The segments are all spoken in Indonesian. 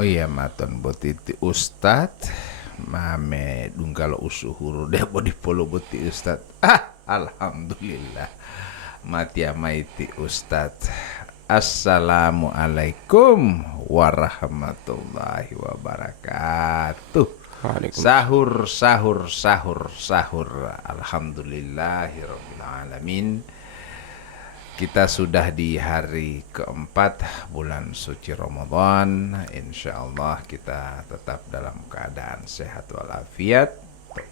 Oh iya maton botiti Ustad mame dunggalo usuhuru deh bodi polo boti Ustad. Alhamdulillah mati amaiti Ustad. Assalamualaikum warahmatullahi wabarakatuh. Sahur sahur sahur sahur. Alhamdulillahirabbil alamin. Kita sudah di hari keempat bulan suci Ramadan. Insya Allah kita tetap dalam keadaan sehat walafiat.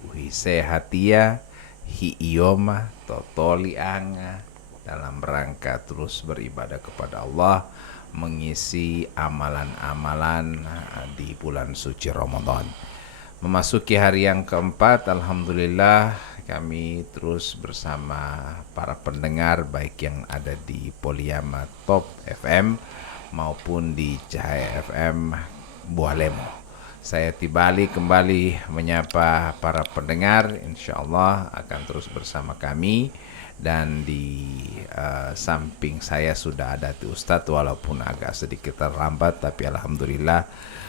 Uhi sehatia, hi ioma, totoli anga. Dalam rangka terus beribadah kepada Allah. Mengisi amalan-amalan di bulan suci Ramadan. Memasuki hari yang keempat, alhamdulillah kami terus bersama para pendengar baik yang ada di Poliama Top FM maupun di Cahaya FM Bualemo. Saya kembali menyapa para pendengar, insya Allah akan terus bersama kami. Dan di samping saya sudah ada Ustadz, walaupun agak sedikit terlambat, tapi alhamdulillah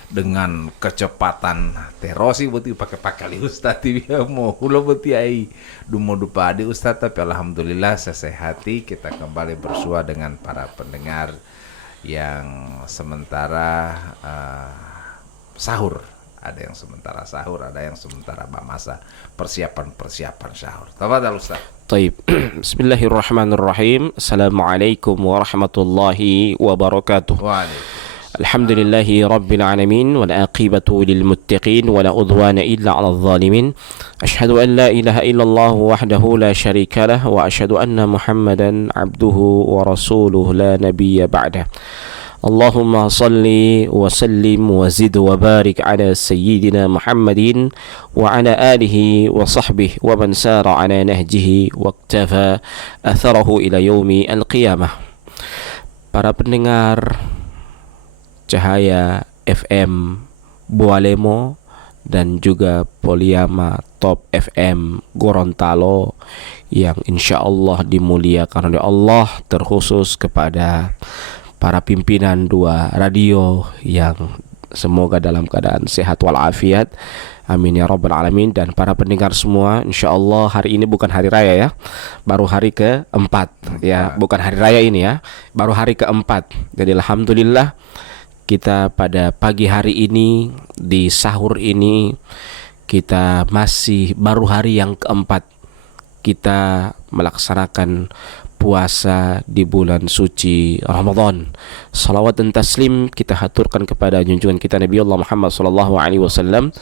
dengan kecepatan terosi buti pakai Ustadz dia mau hulo buti ai dumo dupa di Ustadz, tapi alhamdulillah sesehati kita kembali bersua dengan para pendengar yang sementara sahur. Ada yang sementara sahur, ada yang sementara masa persiapan sahur. Tafadhal Ustaz. Baik. Bismillahirrahmanirrahim. Assalamualaikum warahmatullahi wabarakatuh. Waalaikumsalam. Alhamdulillahi rabbil alamin wal aqibatu lil muttaqin wala udwana illa 'alal zalimin. Asyhadu an la ilaha illallah wahdahu la syarika lah wa asyhadu anna Muhammadan 'abduhu wa rasuluhu la nabiyya ba'dah. Allahumma salli wa sallim wa zid wa barik ala sayyidina Muhammadin wa ala alihi wa sahbihi wa man sara ala nahjihi wa iktafa atharahu ila yaumi al-qiyamah. Para pendengar Cahaya FM Bualemo dan juga Poliama Top FM Gorontalo yang insya Allah dimuliakan oleh Allah, terkhusus kepada para pimpinan dua radio yang semoga dalam keadaan sehat walafiat, amin ya rabbal alamin. Dan para pendengar semua, insya Allah hari ini bukan hari raya ya, baru hari keempat ya, bukan hari raya ini ya, baru hari keempat. Jadi alhamdulillah kita pada pagi hari ini di sahur ini kita masih baru hari yang keempat kita melaksanakan puasa di bulan suci Ramadan. Salawat dan taslim kita haturkan kepada junjungan kita Nabi Allah Muhammad SAW,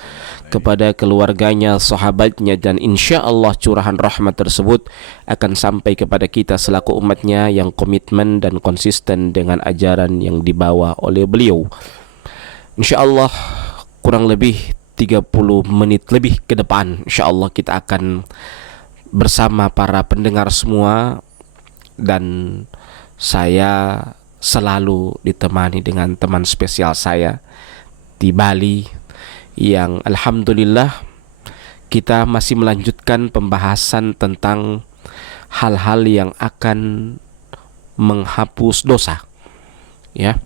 kepada keluarganya, sahabatnya, dan insya Allah curahan rahmat tersebut akan sampai kepada kita selaku umatnya yang komitmen dan konsisten dengan ajaran yang dibawa oleh beliau. Insya Allah kurang lebih 30 menit lebih ke depan, insya Allah kita akan bersama para pendengar semua. Dan saya selalu ditemani dengan teman spesial saya di Bali, yang alhamdulillah kita masih melanjutkan pembahasan tentang hal-hal yang akan menghapus dosa ya.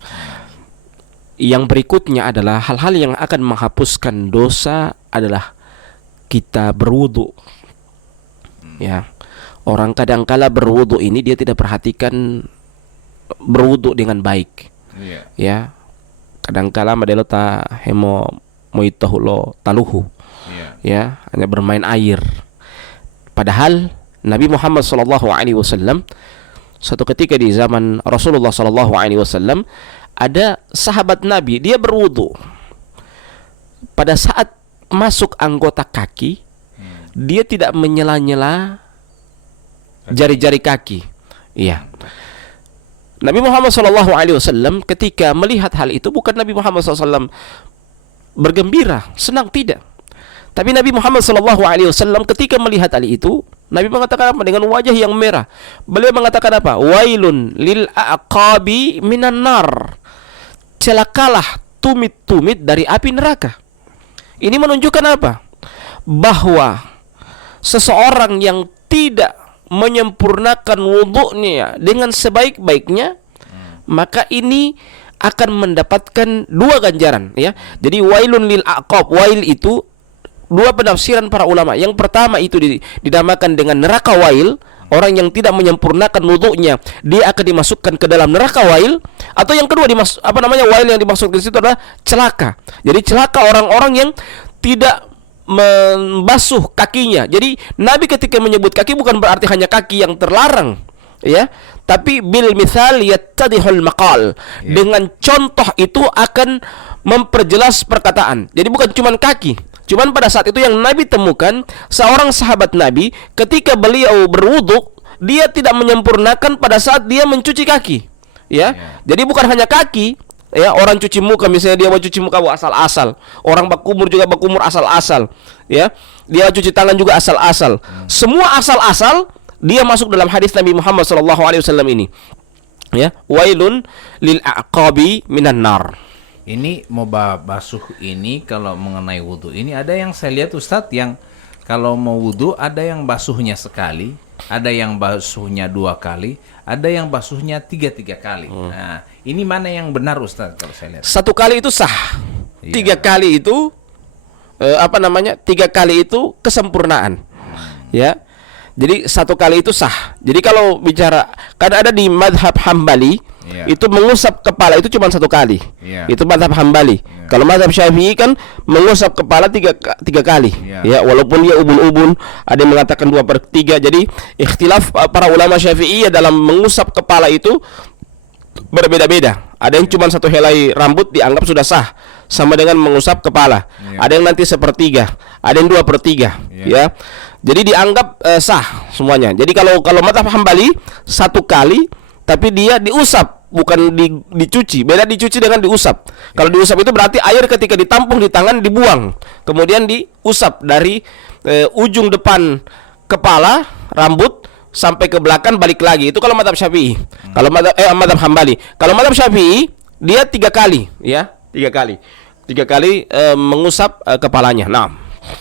Yang berikutnya adalah hal-hal yang akan menghapuskan dosa adalah kita berwudu ya. Orang kadangkala berwudu ini dia tidak perhatikan berwudu dengan baik. Ya. Kadangkala madelo ta hemo moitahulo taluhu. Ya, hanya bermain air. Padahal Nabi Muhammad SAW suatu ketika di zaman Rasulullah SAW ada sahabat Nabi, dia berwudu. Pada saat masuk anggota kaki, dia tidak menyela-nyela jari-jari kaki. Iya. Nabi Muhammad SAW ketika melihat hal itu, bukan Nabi Muhammad SAW bergembira, senang, tidak. Tapi Nabi Muhammad SAW ketika melihat hal itu, Nabi mengatakan apa? Dengan wajah yang merah. Beliau mengatakan apa? Wailun lil aqabi minan nar. Celakalah tumit-tumit dari api neraka. Ini menunjukkan apa? Bahwa seseorang yang tidak menyempurnakan wudunya dengan sebaik-baiknya, maka ini akan mendapatkan 2 ganjaran ya. Jadi wailun lil aqab, wail itu 2 penafsiran para ulama. Yang pertama itu dinamakan dengan neraka wail. Orang yang tidak menyempurnakan wudunya, dia akan dimasukkan ke dalam neraka wail. Atau yang kedua wail yang dimaksudkan di situ adalah celaka. Jadi celaka orang-orang yang tidak membasuh kakinya. Jadi Nabi ketika menyebut kaki bukan berarti hanya kaki yang terlarang, ya, tapi bil mithal yattadihul maqal. Dengan contoh itu akan memperjelas perkataan. Jadi bukan cuma kaki. Cuman pada saat itu yang Nabi temukan seorang sahabat Nabi ketika beliau berwudu, dia tidak menyempurnakan pada saat dia mencuci kaki, ya. Jadi bukan hanya kaki, ya. Orang cuci muka misalnya dia mau cuci muka asal-asal. Orang bakumur juga bakumur asal-asal, ya. Dia cuci tangan juga asal-asal. Semua asal-asal dia masuk dalam hadis Nabi Muhammad SAW ini, ya. Wailun lil aqabi minan nar. Ini mau basuh ini kalau mengenai wudhu ini ada yang saya lihat Ustadz yang kalau mau wudhu ada yang basuhnya sekali, ada yang basuhnya 2 kali, ada yang basuhnya 3 kali. Nah, ini mana yang benar Ustadz kalau saya lihat? 1 kali itu sah, 3 kali itu 3 kali itu kesempurnaan, ya. Jadi 1 kali itu sah. Jadi kalau bicara kan ada di madhab Hambali, itu mengusap kepala itu cuma 1 kali. Itu madhab Hambali. Kalau madhab Syafi'i kan mengusap kepala 3 kali. Ya, walaupun dia ubun-ubun, ada yang mengatakan 2/3. Jadi ikhtilaf para ulama Syafi'i dalam mengusap kepala itu berbeda-beda. Ada yang cuma 1 helai rambut dianggap sudah sah, sama dengan mengusap kepala. Ada yang nanti 1/3, ada yang 2/3, ya. Jadi dianggap sah semuanya. Jadi kalau mazhab Hambali 1 kali, tapi dia diusap, bukan dicuci. Beda dicuci dengan diusap. Kalau diusap itu berarti air ketika ditampung di tangan dibuang, kemudian diusap dari ujung depan kepala rambut sampai ke belakang balik lagi. Itu kalau mazhab Syafi'i. Kalau mazhab Hambali. Kalau mazhab Syafi'i dia 3 kali, ya, 3 kali. 3 kali mengusap kepalanya. Nah,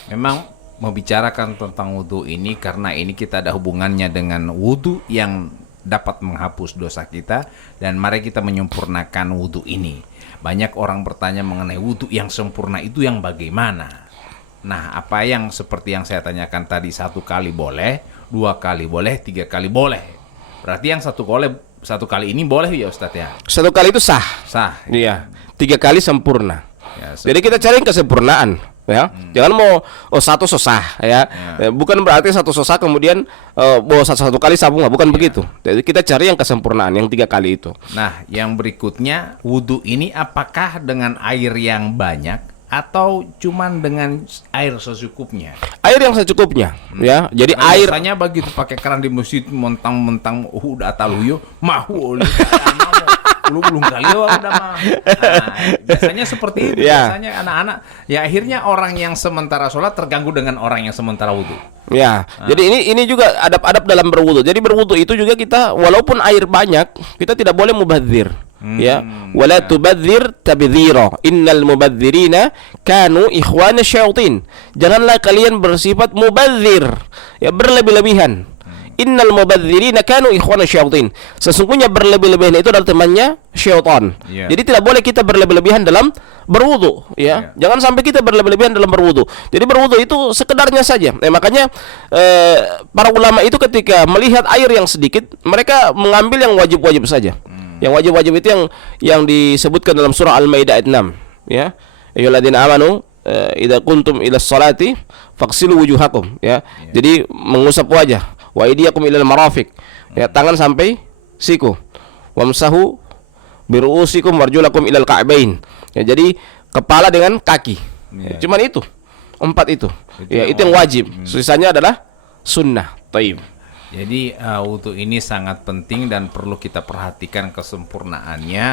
memang membicarakan tentang wudhu ini karena ini kita ada hubungannya dengan wudhu yang dapat menghapus dosa kita, dan mari kita menyempurnakan wudhu ini. Banyak orang bertanya mengenai wudhu yang sempurna itu yang bagaimana. Nah, apa yang seperti yang saya tanyakan tadi, 1 kali boleh, 2 kali boleh, 3 kali boleh. Berarti yang 1 kali ini boleh ya Ustadz ya? 1 kali itu sah. Sah. Iya. 3 kali sempurna. Ya, jadi kita cari kesempurnaan, ya. Jangan mau satu sosah, ya. Bukan berarti satu sosah kemudian satu kali sabung, bukan begitu. Jadi kita cari yang kesempurnaan, yang 3 kali itu. Nah, yang berikutnya, wudhu ini apakah dengan air yang banyak atau cuman dengan air secukupnya? Air yang secukupnya, ya. Jadi nah, air. Biasanya begitu pakai keran di masjid mentang-mentang udah taluyo mahu oleh belum kali udah mah. Nah, biasanya seperti itu. Biasanya anak-anak ya akhirnya orang yang sementara sholat terganggu dengan orang yang sementara wudhu. Ya, jadi ini juga adab-adab dalam berwudhu. Jadi berwudhu itu juga kita walaupun air banyak, kita tidak boleh mubadzir. Ya, wala tubadzir tabdzira. Innal mubadzirina kanu ikhwana syaitin. Janganlah kalian bersifat mubadzir, ya, berlebih-lebihan. Innal mubadzirina kanu ikhwana syaitin. Sesungguhnya berlebih-lebihan itu adalah temannya syaitan. Jadi tidak boleh kita berlebih-lebihan dalam berwudu, ya. Jangan sampai kita berlebih-lebihan dalam berwudu. Jadi berwudu itu sekedarnya saja. Makanya para ulama itu ketika melihat air yang sedikit, mereka mengambil yang wajib-wajib saja. Yang wajib-wajib itu yang disebutkan dalam surah Al-Maidah ayat 6, ya. Ayyuhalladzina amanu idza kuntum ila sholati faghsilu wujuhakum, ya. Jadi mengusap wajah, wa aydiyakum ilal marafiq, ya, tangan sampai siku, wamsahu biruusikum warjulakum ilal ka'bain, ya. Jadi kepala dengan kaki, cuman itu 4 itu, ya, itu yang wajib. Sisanya adalah sunnah. Taib. Jadi wudhu ini sangat penting dan perlu kita perhatikan kesempurnaannya.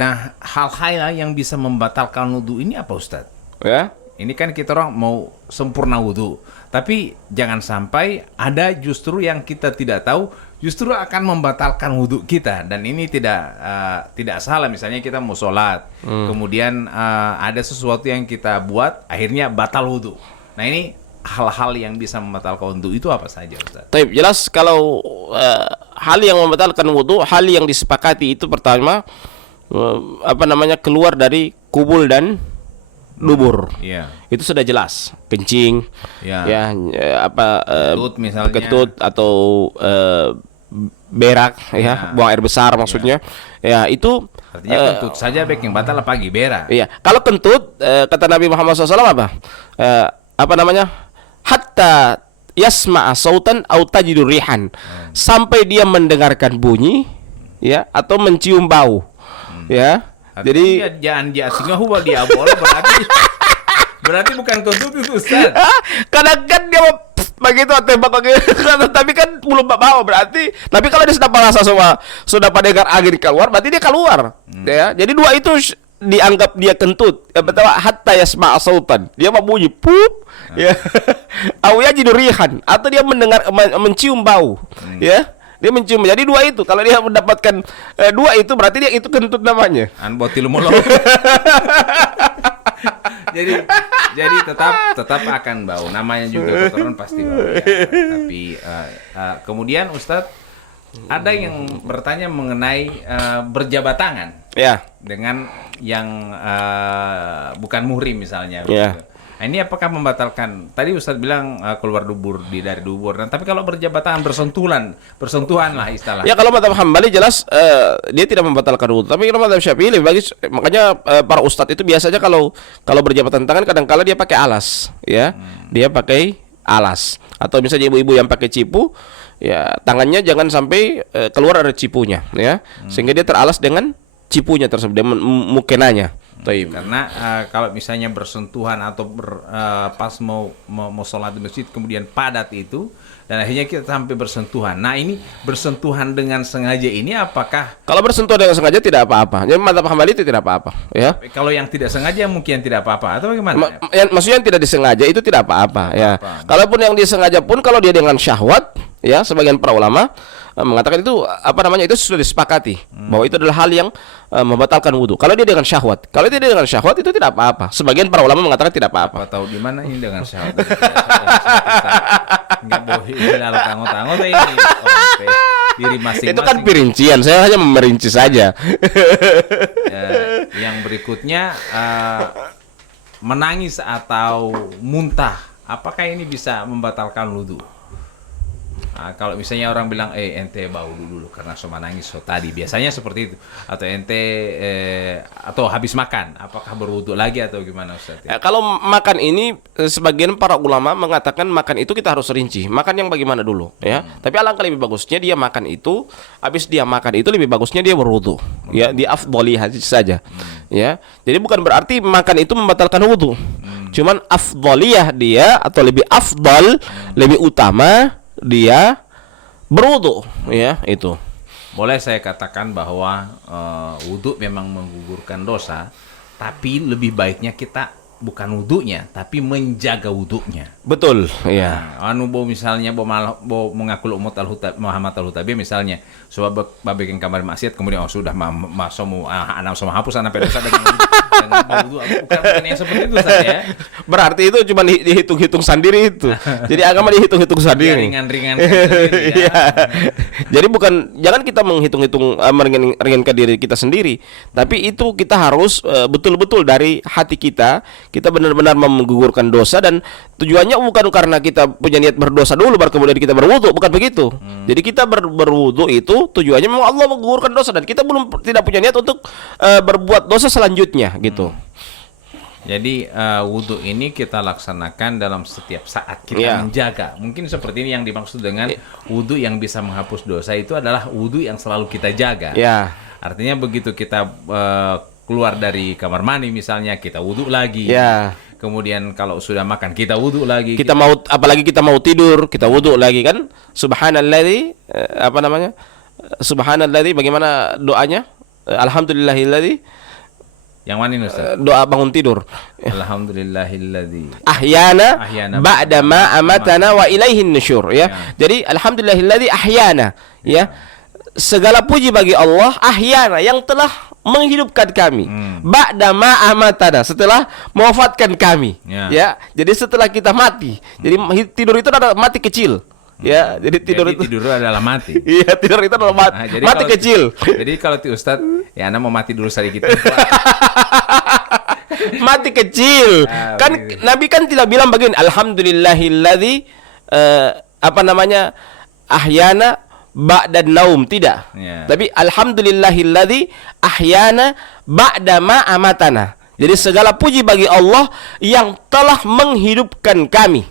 Nah, hal-hal yang bisa membatalkan wudhu ini apa Ustadz? Ya, ini kan kita orang mau sempurna wudhu, tapi jangan sampai ada justru yang kita tidak tahu justru akan membatalkan wudhu kita, dan ini tidak salah. Misalnya kita mau sholat, kemudian ada sesuatu yang kita buat akhirnya batal wudhu. Nah, ini hal-hal yang bisa membatalkan wudhu itu apa saja Ustaz? Taib, jelas kalau hal yang membatalkan wudhu, hal yang disepakati itu pertama keluar dari kubul dan dubur. Iya. Itu sudah jelas, kencing, Ya. Kentut misalnya. ketut atau berak, buang air besar maksudnya. Ya, itu Artinya kentut saja baik yang batal apalagi berak. iya. Kalau kentut, kata Nabi Muhammad SAW apa? Hatta yasma'a sautan au tajidu rihan. Sampai dia mendengarkan bunyi, ya, atau mencium bau. Ya. Jadi jangan dia singa huwa dia boleh berarti bukan kentut itu, Ustaz. kadang kan dia mau begitu tembak begitu, tapi kan belum bau berarti. Tapi kalau dia sudah merasa sudah pada dengar angin keluar, berarti dia keluar. Ya. Jadi dua itu dianggap dia kentut. Betul, hatta yasma'a sautan. Dia mau bunyi pup, ya. Au yajidu rihan, atau dia mencium bau. Ya. Dia mencium. Jadi dua itu. Kalau dia mendapatkan dua itu, berarti dia itu kentut namanya. Botil mulu. jadi tetap akan bau. Namanya juga kotoran pasti bau. Ya. Tapi kemudian Ustadz, ada yang bertanya mengenai berjabat tangan. Ya. Dengan yang bukan muhrim misalnya. Ya. Nah, ini apakah membatalkan? Tadi Ustadz bilang keluar dari dubur. Nah, tapi kalau berjabat tangan bersentuhan lah istilahnya. Ya, kalau mazhab Hambali jelas dia tidak membatalkan wudu. Tapi kalau mazhab Syafi'i lebih bagus, makanya para ustadz itu biasanya kalau berjabatan tangan kadang-kala dia pakai alas, ya. Dia pakai alas. Atau misalnya ibu-ibu yang pakai cipu, ya tangannya jangan sampai keluar dari cipunya, ya. Sehingga dia teralas dengan cipunya tersebut, mukenanya. Karena kalau misalnya bersentuhan atau pas mau sholat di masjid kemudian padat itu dan akhirnya kita sampai bersentuhan. Nah, ini bersentuhan dengan sengaja ini apakah? Kalau bersentuhan dengan sengaja tidak apa-apa. Jadi mazhab Hambali itu tidak apa-apa, ya. Kalau yang tidak sengaja mungkin tidak apa-apa atau bagaimana? Maksudnya yang tidak disengaja itu tidak apa-apa, ya. Kalaupun yang disengaja pun kalau dia dengan syahwat, ya, sebagian para ulama mengatakan itu itu sudah disepakati bahwa itu adalah hal yang membatalkan wudu. Kalau dia dengan syahwat, itu tidak apa-apa. Sebagian para ulama mengatakan tidak apa-apa. Tahu di mana ini dengan syahwat? Enggak boleh lalu tango-tango ini diri masing-masing. Itu kan perincian, saya hanya memerinci saja. Yang berikutnya menangis atau muntah, apakah ini bisa membatalkan wudu? Kalau misalnya orang bilang ente bau dulu karena so nangis tadi, biasanya seperti itu. Atau ente atau habis makan, apakah berwudu lagi atau gimana Ustaz? Kalau makan ini sebagian para ulama mengatakan makan itu kita harus rinci. Makan yang bagaimana dulu, ya. Tapi alangkah lebih bagusnya dia makan itu, habis dia makan itu lebih bagusnya dia berwudu. Ya, di afdhali saja. Ya. Jadi bukan berarti makan itu membatalkan wudu. Cuman afdhaliyah dia atau lebih afdal, lebih utama dia berwudu, ya, itu. Boleh saya katakan bahwa wudu memang menggugurkan dosa, tapi lebih baiknya kita bukan wudunya, tapi menjaga wudunya. Betul, ya. Misalnya mengaku Muhammad al-Hutabi misalnya, sebab bagian kamar maksiat kemudian sudah anak sama hapus anak dosa dengan wudu, bukan yang seperti itu saja. Berarti itu cuma dihitung-hitung sendiri itu. Jadi agama dihitung-hitung sendiri. Ringan-ringan. Ya. Jadi jangan kita menghitung-hitung meringankan diri kita sendiri, tapi itu kita harus betul-betul dari hati kita benar-benar menggugurkan dosa, dan tujuannya bukan karena kita punya niat berdosa dulu baru kemudian kita berwudu, bukan begitu. Jadi kita berwudu itu tujuannya memang Allah menggugurkan dosa dan kita tidak punya niat untuk berbuat dosa selanjutnya gitu. Jadi wudu ini kita laksanakan dalam setiap saat kita menjaga. Mungkin seperti ini yang dimaksud dengan wudu yang bisa menghapus dosa, itu adalah wudu yang selalu kita jaga. Artinya begitu kita keluar dari kamar mandi misalnya, kita wudu lagi. Kemudian kalau sudah makan kita wudu lagi. Apalagi kita mau tidur, kita wudu lagi kan. Subhanalladzi Subhanalladzi, bagaimana doanya? Alhamdulillahilladzi. Yang mana ini Ustaz? Doa bangun tidur. Alhamdulillahilladzi ahyana ba'da ma amatana wa ilaihin nusyur, ya. Jadi alhamdulillahilladzi ahyana, ya. Segala puji bagi Allah, ahyana, yang telah menghidupkan kami, ba'da ma amatana, setelah mewafatkan kami, ya. Jadi setelah kita mati. Jadi tidur itu adalah mati kecil, Ya, jadi tidur Jadi itu tidur adalah mati. iya, tidur itu adalah Nah, mati kecil. Jadi kalau ti Ustadz, ya Anda mau mati dulu sedikit. Mati kecil. Ah, Kan begitu. Nabi kan tidak bilang begini, alhamdulillahilladzi apa namanya? Ahyana ba'da naum, tidak. Ya. Tapi alhamdulillahilladzi ahyana ba'da ma amatana. Jadi segala puji bagi Allah yang telah menghidupkan kami.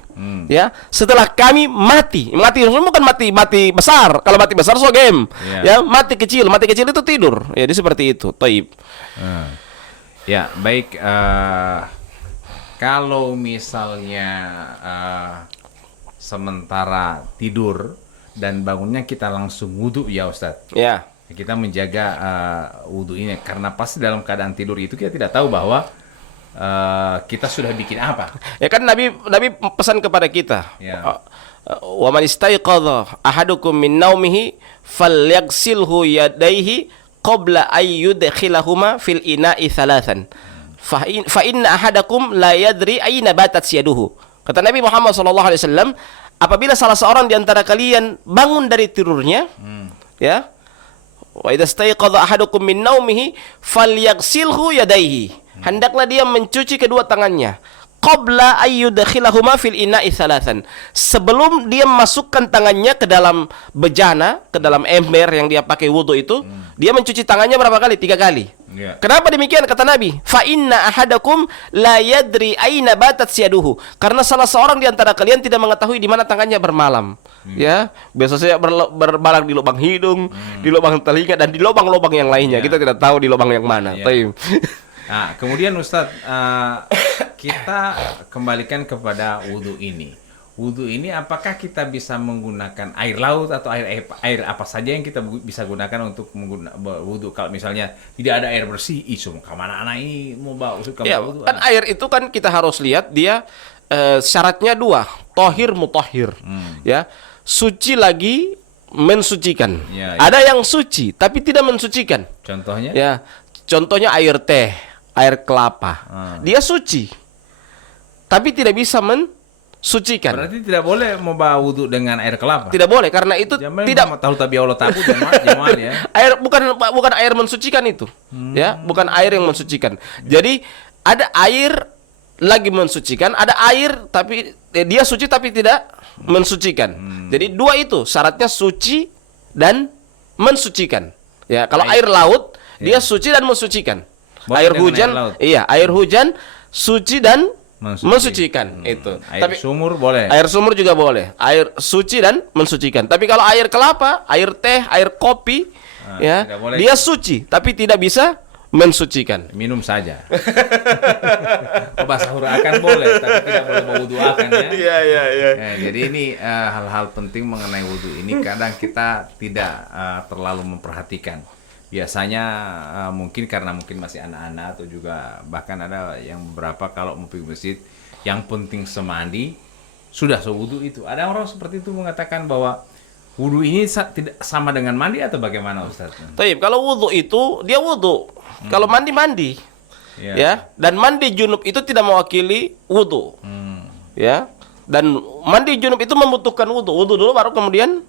Ya, setelah kami mati. Mati bukan mati besar. Kalau mati besar so game. Ya, mati kecil itu tidur. Jadi seperti itu. Taib. Ya, baik. Kalau misalnya sementara tidur dan bangunnya kita langsung wudhu ya Ustadz. Ya. Kita menjaga wudhu ini karena pasti dalam keadaan tidur itu kita tidak tahu bahwa kita sudah bikin apa. Ya kan Nabi pesan kepada kita. Ya. Wa man istayqadha ahadukum min naumihi falyaghsilhu yadayhi qabla ay yudkhilahuma fil ina'i thalathan. Fa inna ahadakum la yadri ayna batat yaduhu. Kata Nabi Muhammad SAW, apabila salah seorang di antara kalian bangun dari tidurnya, ya, wa idza stayqadha ahadukum min naumihi falyaghsilhu yadayhi. Hendaklah dia mencuci kedua tangannya qabla ayyudkhilahuma fil ina'i thalathan. Sebelum dia masukkan tangannya ke dalam bejana, ke dalam ember yang dia pakai wudu itu, dia mencuci tangannya berapa kali? 3 kali. Ya. Kenapa demikian? Kata Nabi, fa inna ahadakum la yadri aina batat yaduhu. Karena salah seorang di antara kalian tidak mengetahui di mana tangannya bermalam. Ya, biasa saya berbalang di lubang hidung, di lubang telinga dan di lubang-lubang yang lainnya. Ya. Kita tidak tahu di lubang yang mana. Ya. Taib. Nah, kemudian Ustadz, kita kembalikan kepada wudhu ini. Wudhu ini apakah kita bisa menggunakan air laut atau air apa saja yang kita bisa gunakan untuk wudhu? Kalau misalnya tidak ada air bersih, kemana anak ini mau bawa Ya, wudhu? kan air itu kan kita harus lihat dia syaratnya 2, tohir mutahhir. Ya, suci lagi mensucikan. Ya, ya. Ada yang suci tapi tidak mensucikan. Contohnya? Ya, contohnya air teh, air kelapa. Dia suci, tapi tidak bisa mensucikan. Berarti tidak boleh mau bawa wudhu dengan air kelapa? Tidak boleh, karena itu tidak tahu tabi Allah tabu jemaah ya. air bukan air mensucikan itu. Ya, bukan air yang mensucikan. Jadi ada air lagi mensucikan, ada air tapi dia suci tapi tidak mensucikan. Jadi 2 itu syaratnya, suci dan mensucikan. Ya, kalau air laut dia suci dan mensucikan. Boleh Air dengan hujan, air laut? iya, air hujan suci dan mensucikan. Itu. Air sumur boleh? Air sumur juga boleh. Air suci dan mensucikan. Tapi kalau air kelapa, air teh, air kopi, ya, tidak boleh. dia suci tapi tidak bisa mensucikan. Minum saja. Sahur akan boleh, tapi tidak boleh berwudu akan ya. Iya. Jadi ini hal-hal penting mengenai wudhu ini kadang kita tidak terlalu memperhatikan. Biasanya mungkin karena masih anak-anak atau juga bahkan ada yang beberapa kalau mau pergi masjid yang penting semandi sudah sewudu itu. Ada orang seperti itu mengatakan bahwa wudhu ini tidak sama dengan mandi atau bagaimana Ustaz? Taib, kalau wudhu itu dia wudhu. Kalau mandi. Ya. Dan mandi junub itu tidak mewakili wudhu. Ya. Dan mandi junub itu membutuhkan wudhu. Wudhu dulu baru kemudian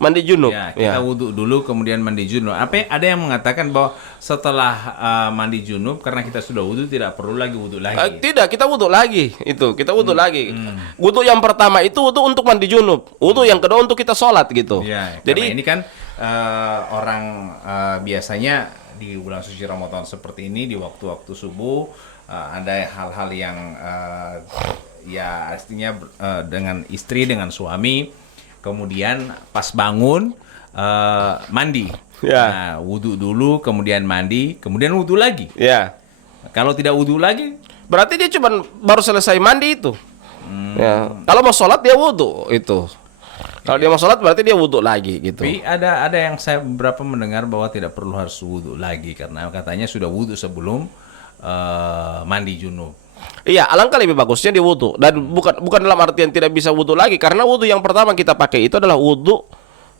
mandi junub. Ya, kita wudhu dulu kemudian mandi junub. Ada yang mengatakan bahwa setelah mandi junub karena kita sudah wudhu tidak perlu lagi wudhu lagi. Tidak, kita wudhu lagi. Kita wudhu lagi. Wudhu yang pertama itu wudhu untuk mandi junub. Wudhu yang kedua untuk kita sholat gitu. Ya, jadi ini kan orang biasanya di bulan suci Ramadan seperti ini di waktu-waktu subuh ada hal-hal yang ya artinya dengan istri dengan suami, kemudian pas bangun mandi. Ya. Nah, wudhu dulu, kemudian mandi, kemudian wudhu lagi. Ya. Kalau tidak wudhu lagi, berarti dia cuma baru selesai mandi itu. Ya. Kalau mau sholat dia wudhu itu. Kalau dia mau sholat berarti dia wudhu lagi gitu. tapi ada yang saya beberapa mendengar bahwa tidak perlu harus wudhu lagi karena katanya sudah wudhu sebelum mandi junub. Iya, alangkah lebih bagusnya dia wudhu. Dan bukan dalam artian tidak bisa wudhu lagi, karena wudhu yang pertama kita pakai itu adalah wudhu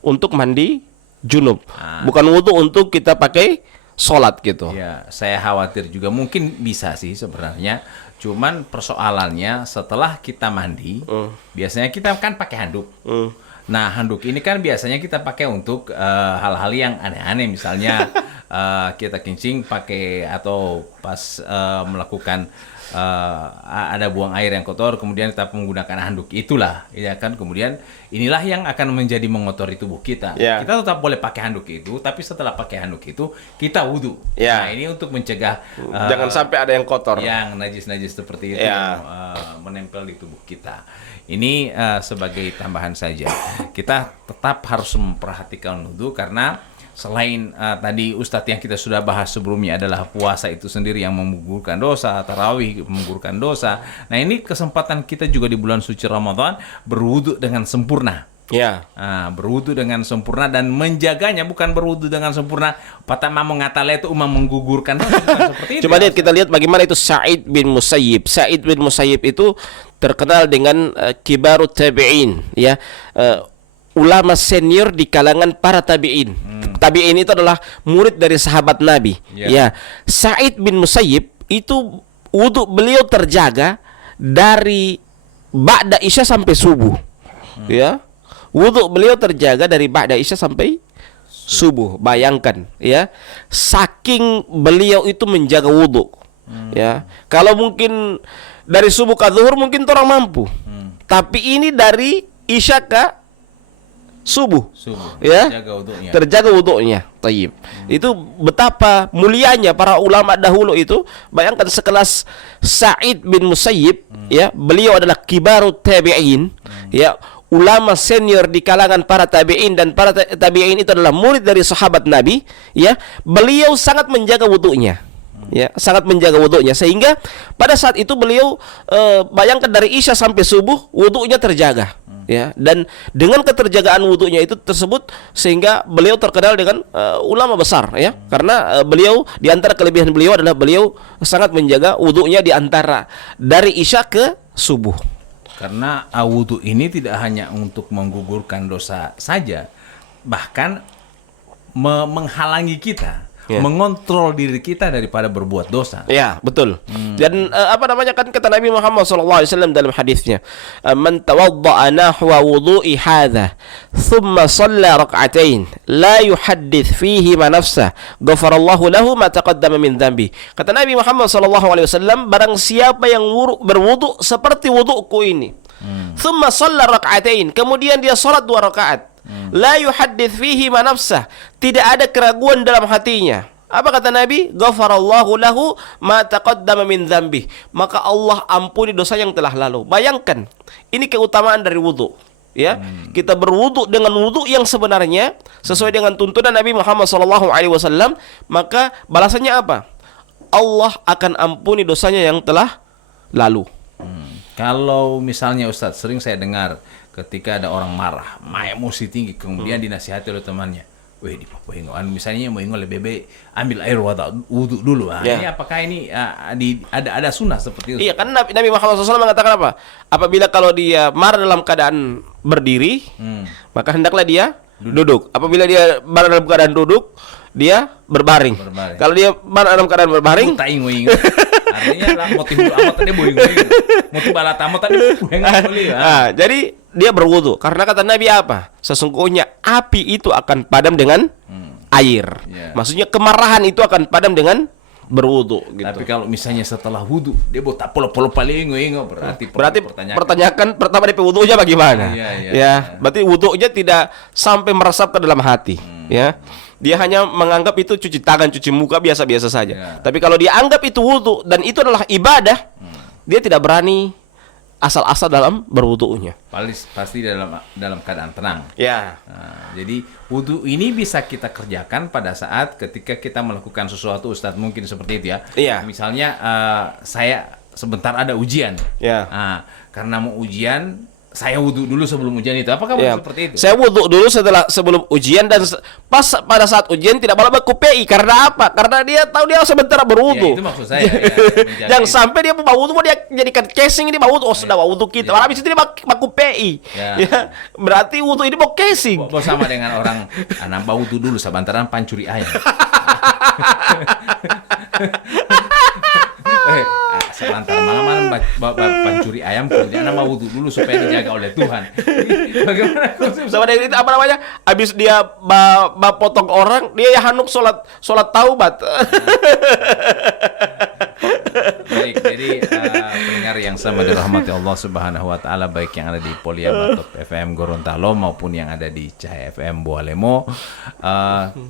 untuk mandi junub, bukan wudhu untuk kita pakai sholat gitu. Ya, saya khawatir juga mungkin bisa sih sebenarnya. Cuman persoalannya setelah kita mandi, biasanya kita kan pakai handuk. Nah, handuk ini kan biasanya kita pakai untuk hal-hal yang aneh-aneh, misalnya kita kencing pakai atau pas melakukan ada buang air yang kotor, kemudian kita menggunakan handuk itulah, ya kan. Kemudian inilah yang akan menjadi mengotori tubuh kita. Ya. Kita tetap boleh pakai handuk itu, tapi setelah pakai handuk itu kita wudhu. Ya. Nah, ini untuk mencegah Jangan sampai ada yang kotor. yang najis-najis seperti itu Ya. menempel di tubuh kita. Ini sebagai tambahan saja. Kita tetap harus memperhatikan wudhu karena selain tadi Ustadz yang kita sudah bahas sebelumnya adalah puasa itu sendiri yang menggugurkan dosa, tarawih menggugurkan dosa. Nah, ini kesempatan kita juga di bulan suci Ramadan berwudhu dengan sempurna. Ya. Berwudu dengan sempurna dan menjaganya, bukan berwudu dengan sempurna patama mengatale itu menggugurkan bukan seperti itu. Coba lihat, kita lihat bagaimana itu Sa'id bin Musayyib. Sa'id bin Musayyib itu terkenal dengan kibarut tabi'in, ya. Ulama senior di kalangan para tabi'in. Tabi'in itu adalah murid dari sahabat Nabi. Ya. Sa'id bin Musayyib itu wudu beliau terjaga dari ba'da isya sampai subuh. Ya. Wudu beliau terjaga dari ba'da isya sampai subuh. Bayangkan, ya. Saking beliau itu menjaga wudu. Ya. Kalau mungkin dari subuh ke zuhur mungkin orang mampu. Tapi ini dari isya ke subuh. Ya. Terjaga wudunya. Tayyib. Itu betapa mulianya para ulama dahulu itu. Bayangkan sekelas Sa'id bin Musayyib, ya. Beliau adalah kibarut tabi'in, ya. Ulama senior di kalangan para tabi'in, dan para tabi'in itu adalah murid dari sahabat Nabi, ya. Beliau sangat menjaga wudunya, ya, sangat menjaga wudunya, sehingga pada saat itu beliau bayangkan dari isya sampai subuh wudunya terjaga, ya. Dan dengan keterjagaan wudunya itu tersebut sehingga beliau terkenal dengan ulama besar, ya. Karena beliau, di antara kelebihan beliau adalah beliau sangat menjaga wudunya di antara dari isya ke subuh. Karena wudu ini tidak hanya untuk menggugurkan dosa saja, bahkan menghalangi kita, mengontrol diri kita daripada berbuat dosa. Ya, betul. Dan kan kata Nabi Muhammad SAW dalam hadisnya, "Man tawadda'a nahwa wudu'i hadha, thumma shalla rak'atain, la yuhaddits fihi ma nafsah, ghafarallahu lahu ma taqaddama min dhanbi." Kata Nabi Muhammad SAW, barang siapa yang berwudu seperti wuduku ini, thumma shalla rak'atain, kemudian dia salat 2 rakaat, la yuhaddits fihi ma nafsah, tidak ada keraguan dalam hatinya. Apa kata Nabi? Ghafarallahu lahu ma taqaddama min dzambi, maka Allah ampuni dosa yang telah lalu. Bayangkan, ini keutamaan dari wudu, ya. Kita berwudu dengan wudu yang sebenarnya sesuai dengan tuntunan Nabi Muhammad SAW, maka balasannya apa? Allah akan ampuni dosanya yang telah lalu. Kalau misalnya Ustadz, sering saya dengar ketika ada orang marah, emosi tinggi, kemudian dinasihati oleh temannya, weh di Papua Ingo, misalnya mau Ingo lebih baik ambil air wudu dulu. Ini apakah ini ada sunnah seperti itu? Iya, kan Nabi Muhammad SAW mengatakan apa? Apabila kalau dia marah dalam keadaan berdiri, maka hendaklah dia duduk. Apabila dia marah dalam keadaan duduk, dia berbaring. Kalau dia marah dalam keadaan berbaring, artinya lah motif amat tadi boing motif balat amat tadi jadi dia berwudu karena kata Nabi apa? Sesungguhnya api itu akan padam dengan air. Maksudnya kemarahan itu akan padam dengan berwudu gitu. Tapi kalau misalnya setelah wudu dia buat polo-polo paling berarti pertanyakan pertama DP wudunya bagaimana? Berarti wudunya tidak sampai meresap ke dalam hati, ya. Dia hanya menganggap itu cuci tangan, cuci muka biasa-biasa saja. Tapi kalau dia anggap itu wudu dan itu adalah ibadah, dia tidak berani asal-asal dalam berwudunya. Pasti dalam keadaan tenang. Ya. Jadi wudu ini bisa kita kerjakan pada saat ketika kita melakukan sesuatu, Ustadz, mungkin seperti itu ya. Iya. Misalnya saya sebentar ada ujian. Ya. Karena mau ujian, saya wudu dulu sebelum ujian itu. Apakah seperti itu? Saya wudu dulu sebelum ujian, dan pas pada saat ujian tidak boleh berkupi. Karena apa? Karena dia tahu dia sebentar berwudu. Itu maksud saya. Jangan sampai dia mau wudu dia jadikan casing ini mau wudu. Sudah wudu kita. Habis itu dia berkupi. Ya. Berarti wudu ini mau casing. Sama dengan orang nambah wudu dulu sebentar pancuri ayam. Sebentar malam pancuri ayam, kemudian Anda mau wudhu dulu supaya dijaga oleh Tuhan. Bagaimana konsep? Sama dengan itu apa namanya? Habis dia potong orang, dia ya handuk sholat taubat. Baik, jadi pendengar yang sama dirahmati Allah Subhanahu wa taala, baik yang ada di Poliama Top FM Gorontalo maupun yang ada di Cahaya FM Bualemo,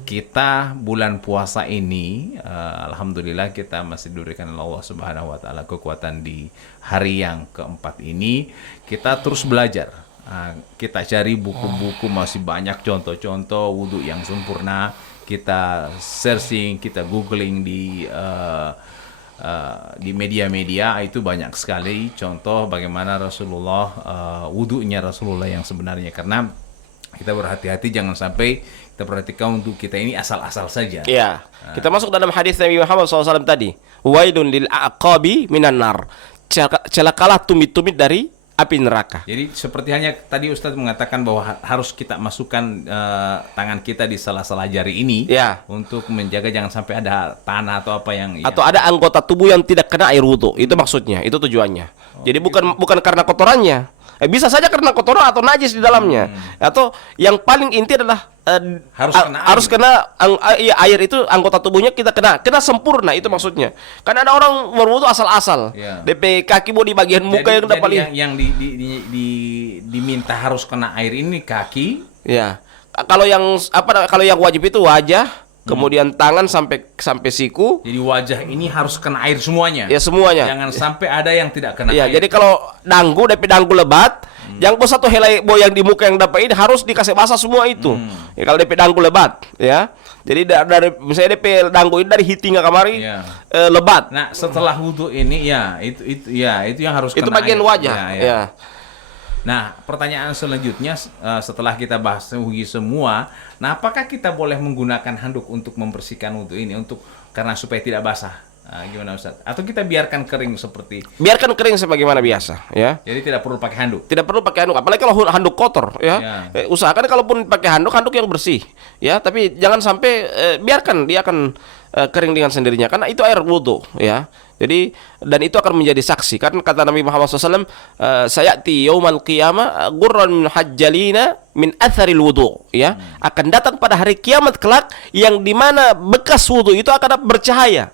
kita bulan puasa ini alhamdulillah kita masih diberikan oleh Allah Subhanahu wa taala kekuatan di hari yang keempat ini. Kita terus belajar. Kita cari buku-buku, masih banyak contoh-contoh wudhu yang sempurna. Kita searching, kita googling di media-media, itu banyak sekali contoh bagaimana Rasulullah wudhunya Rasulullah yang sebenarnya. Karena kita berhati-hati jangan sampai kita perhatikan untuk kita ini asal-asal saja. Iya. Kita masuk dalam hadis Nabi Muhammad SAW tadi. Wailun lil aqabi minan nar. Celakalah tumit-tumit dari api neraka. Jadi seperti hanya tadi Ustadz mengatakan bahwa harus kita masukkan tangan kita di sela-sela jari ini ya, untuk menjaga jangan sampai ada tanah atau apa yang atau ada anggota tubuh yang tidak kena air wudhu. Itu maksudnya, itu tujuannya. Jadi bukan karena kotorannya. Bisa saja karena kotoran atau najis di dalamnya. Atau yang paling inti adalah harus kena air itu, anggota tubuhnya kita kena sempurna, itu maksudnya. Karena ada orang berwudu asal-asal. DP kaki mau di bagian muka yang udah paling yang diminta harus kena air ini kaki. Ya. Kalau yang wajib itu wajah, kemudian tangan sampai siku. Jadi wajah ini harus kena air semuanya. Ya, semuanya. Jangan sampai ada yang tidak kena ya, air. Jadi kalau DP danggu lebat, yang bos satu helai yang di muka yang dapat ini harus dikasih basah semua itu. Ya, kalau DP danggu lebat, ya. Jadi dari misalnya DP danggu ini dari hitinga kamari lebat. Nah, setelah wudhu ini itu yang harus itu kena bagian air. wajah. Ya. Nah, pertanyaan selanjutnya setelah kita bahas semua, nah apakah kita boleh menggunakan handuk untuk membersihkan wudhu ini karena supaya tidak basah? Gimana Ustaz? Atau kita biarkan kering biarkan kering sebagaimana biasa, ya. Jadi tidak perlu pakai handuk. Tidak perlu pakai handuk, apalagi kalau handuk kotor, ya. Usahakan kalaupun pakai handuk yang bersih, ya. Tapi jangan sampai biarkan dia akan kering dengan sendirinya, karena itu air wudhu, ya. Jadi dan itu akan menjadi saksi. Kan kata Nabi Muhammad SAW, sayati yaumal qiyamah gurran hajjalina min atharil wudu, ya. Akan datang pada hari kiamat kelak yang dimana bekas wudu itu akan bercahaya.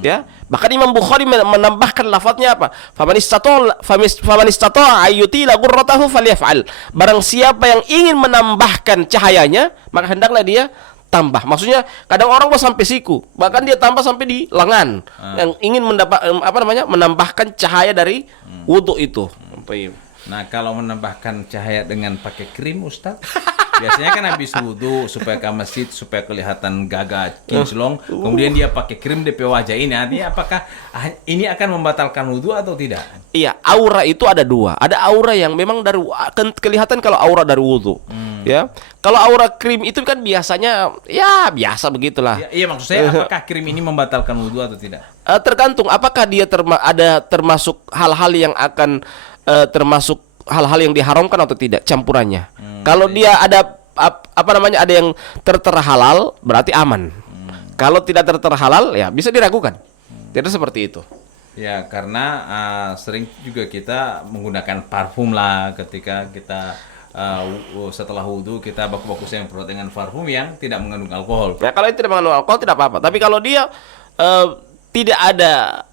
Ya, bahkan Imam Bukhari menambahkan lafadznya apa? Faman istata'a ayyutila ghurratahu falyaf'al. Barang siapa yang ingin menambahkan cahayanya, maka hendaklah dia tambah. Maksudnya kadang orang sampai siku, bahkan dia tambah sampai di lengan. Yang ingin menambahkan cahaya dari wudu itu. Nah, kalau menambahkan cahaya dengan pakai krim, Ustaz? Biasanya kan habis wudhu supaya ke masjid, supaya kelihatan gagah kinclong, kemudian dia pakai krim DP wajah ini. Artinya apakah ini akan membatalkan wudhu atau tidak? Iya, aura itu ada dua. Ada aura yang memang kelihatan kalau aura dari wudhu. Ya, kalau aura krim itu kan biasanya ya biasa begitulah. Iya, maksud saya apakah krim ini membatalkan wudhu atau tidak? Tergantung apakah dia termasuk hal-hal yang akan termasuk hal-hal yang diharamkan atau tidak campurannya. Kalau dia ada ada yang tertera halal, berarti aman. Kalau tidak tertera halal, ya bisa diragukan. Jadi seperti itu. Ya, karena sering juga kita menggunakan parfum lah ketika kita setelah wudhu kita baku-baku semprot dengan parfum yang tidak mengandung alkohol. Ya, kalau itu tidak mengandung alkohol tidak apa-apa. Tapi kalau dia tidak ada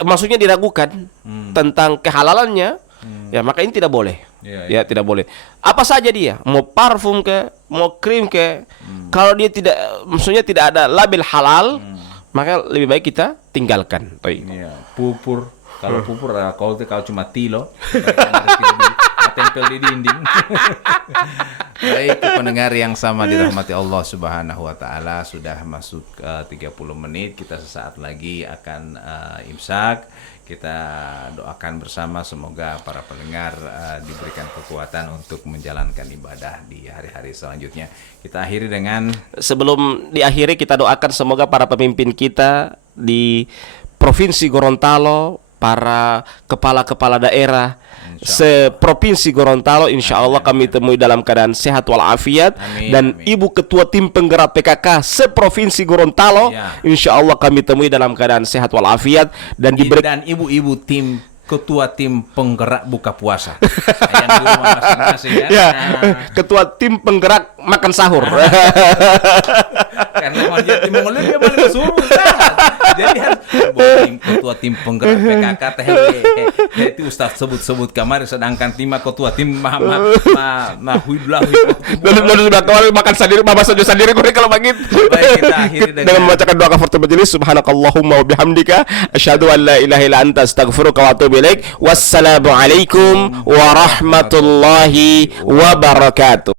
maksudnya diragukan tentang kehalalannya, ya maka ini tidak boleh. Ya, tidak boleh. Apa saja dia, mau parfum ke, mau krim ke, kalau dia maksudnya tidak ada label halal, maka lebih baik kita tinggalkan. Iya, pupur. Kalau pupur kalau cuma tilo, tempel di dinding. Baik, pendengar yang sama dirahmati Allah Subhanahu wa taala, sudah masuk 30 menit, kita sesaat lagi akan imsak. Kita doakan bersama semoga para pendengar diberikan kekuatan untuk menjalankan ibadah di hari-hari selanjutnya. Kita akhiri dengan, sebelum diakhiri kita doakan semoga para pemimpin kita di Provinsi Gorontalo, para kepala-kepala daerah seprovinsi Gorontalo, insya Allah kami temui dalam keadaan sehat walafiat. Dan Ibu Ketua Tim Penggerak PKK seprovinsi Gorontalo, insya Allah kami temui dalam keadaan sehat walafiat. Dan ibu-ibu tim Ketua Tim Penggerak Buka Puasa yang di rumah masing-masing kan? Ya, Ketua Tim Penggerak Makan Sahur. Karena mau jadi tim mengelir dia boleh bersuruh kan? Jadi harus Ketua Tim Penggerak PKK itu Ustaz sebut-sebut kemarin, sedangkan tim Ketua Tim Mahwidullah lalu sudah kemarin makan sendiri, mama saja sendiri gue kalau begitu. Baik, kita akhiri dengan membacakan doa kafaratul majelis. Subhanakallahumma wa bihamdika asyhadu an la ilaha illa anta astaghfiruka wa atubu ilaik. Wassalamualaikum warahmatullahi wabarakatuh.